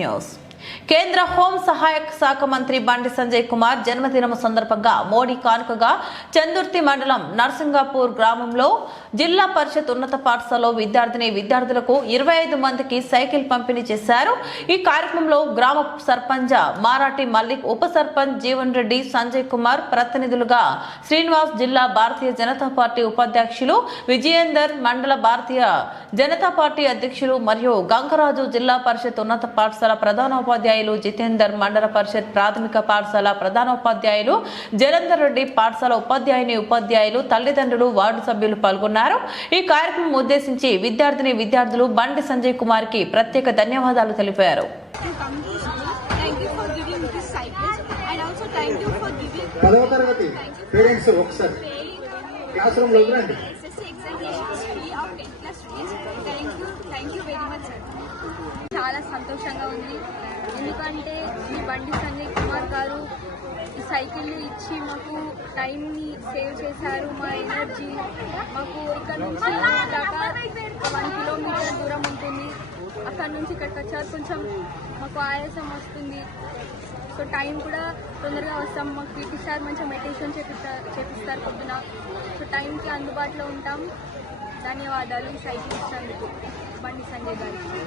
News. కేంద్ర home సహాయక శాఖ మంత్రి బండి సంజయ్ కుమార్ జన్మదినం సందర్భంగా మోడీ కానుకగా చందుర్తి మండలం నర్సింగాపూర్ గ్రామంలో జిల్లా పరిషత్ ఉన్నత పాఠశాలలో విద్యార్థులకు 25 మందికి సైకిల్ పంపిణీ చేశారు. ఈ కార్యక్రమంలో గ్రామ సర్పంచ్ మారాటి మల్లిక్, ఉప సర్పంచ్ జీవన్ రెడ్డి, సంజయ్ కుమార్, ప్రతినిధులుగా శ్రీనివాస్, జిల్లా భారతీయ జనతా పార్టీ ఉపాధ్యక్షులు విజయేందర్, మండల భారతీయ జనతా పార్టీ అధ్యక్షులు మరియు గంగరాజు, జిల్లా పరిషత్ ఉన్నత పాఠశాల ప్రధానోపాధ్యాయులు జితేందర్, మండల పరిషత్ ప్రాథమిక పాఠశాల ప్రధానోపాధ్యాయులు జలంధర్ రెడ్డి, పాఠశాల ఉపాధ్యాయులు, తల్లిదండ్రులు, వార్డు సభ్యులు పాల్గొన్నారు. ఈ కార్యక్రమం ఉద్దేశించి విద్యార్థులు బండి సంజయ్ కుమార్ కి ప్రత్యేక ధన్యవాదాలు తెలిపారు. చాలా సంతోషంగా ఉంది. ఎందుకంటే ఈ బండి సంజయ్ కుమార్ గారు ఈ సైకిల్ ఇచ్చి మాకు టైంని సేవ్ చేశారు. మా ఎనర్జీ మాకు ఇక్కడ నుంచి దాకా 1 కిలోమీటర్ దూరం ఉంటుంది. అక్కడ నుంచి ఇక్కడికి వచ్చారు, కొంచెం మాకు ఆయాసం వస్తుంది. సో టైం కూడా తొందరగా వస్తాం. మాకు పీటీ సార్ మంచిగా మెడిటేషన్ చేపిస్తారు పొద్దున. సో టైంకి అందుబాటులో ఉంటాం. ధన్యవాదాలు సైకిల్ ఇచ్చినందుకు బండి సంజయ్ గారికి.